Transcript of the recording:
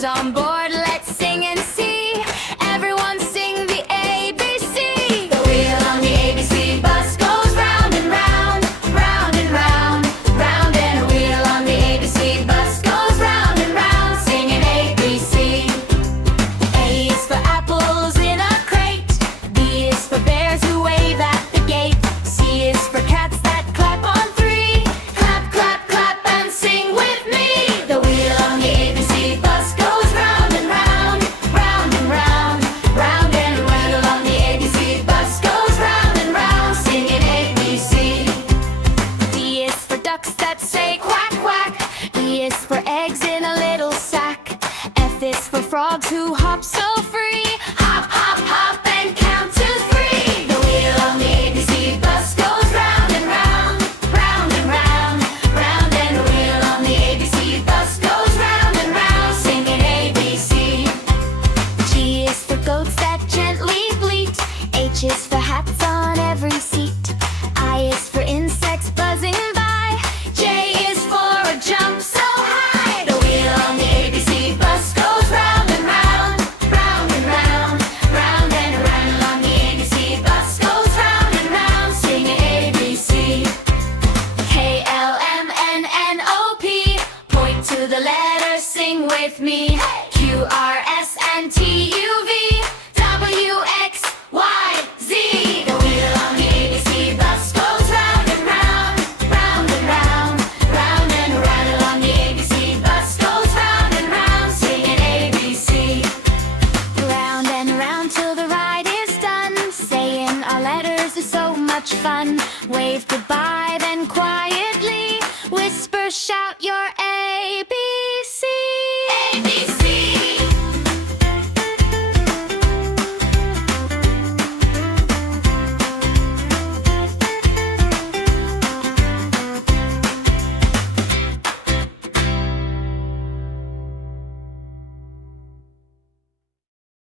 Who's on board? Let's sing and see. Everyone sing the ABC. The wheel on the ABC bus goes round and round, round and round, round, and a wheel on the ABC bus goes round and round, singing ABC. A is for apples in a crate. B is for bears who wave at the gate. C is for cats that clap on three. Clap, clap, clap and sing with me. The wheel on the ABC bus goes round and round, round and round, round, and the wheel on the ABC bus goes round and round, singing ABC. D is for ducks that say quack, quack. E is for eggs in a little sack. F is for frogs who hop so free. Hop, hop, hop and count to three. The wheel on the ABC bus goes round and round, round and round, round, and the wheel on the ABC bus goes round and round, singing ABC. G is for goats that gently bleat. H is for hats on every seat. I is for insects buzzing by. J is for a jump so high. The wheel on the ABC bus goes round and round, round and round, round, and round on the ABC bus goes round and round, singing ABC. K, L, M, N, N, O, P. Point to the letters, sing with me. Q, R, S, and T, U, V. W, X, Y, Z. The wheel on the ABC bus goes round and round, round and round, round, and round along the ABC bus goes round and round, singing ABC. Round and round till the ride is done. Saying our letters is so much fun. Wave goodbye, then quiet.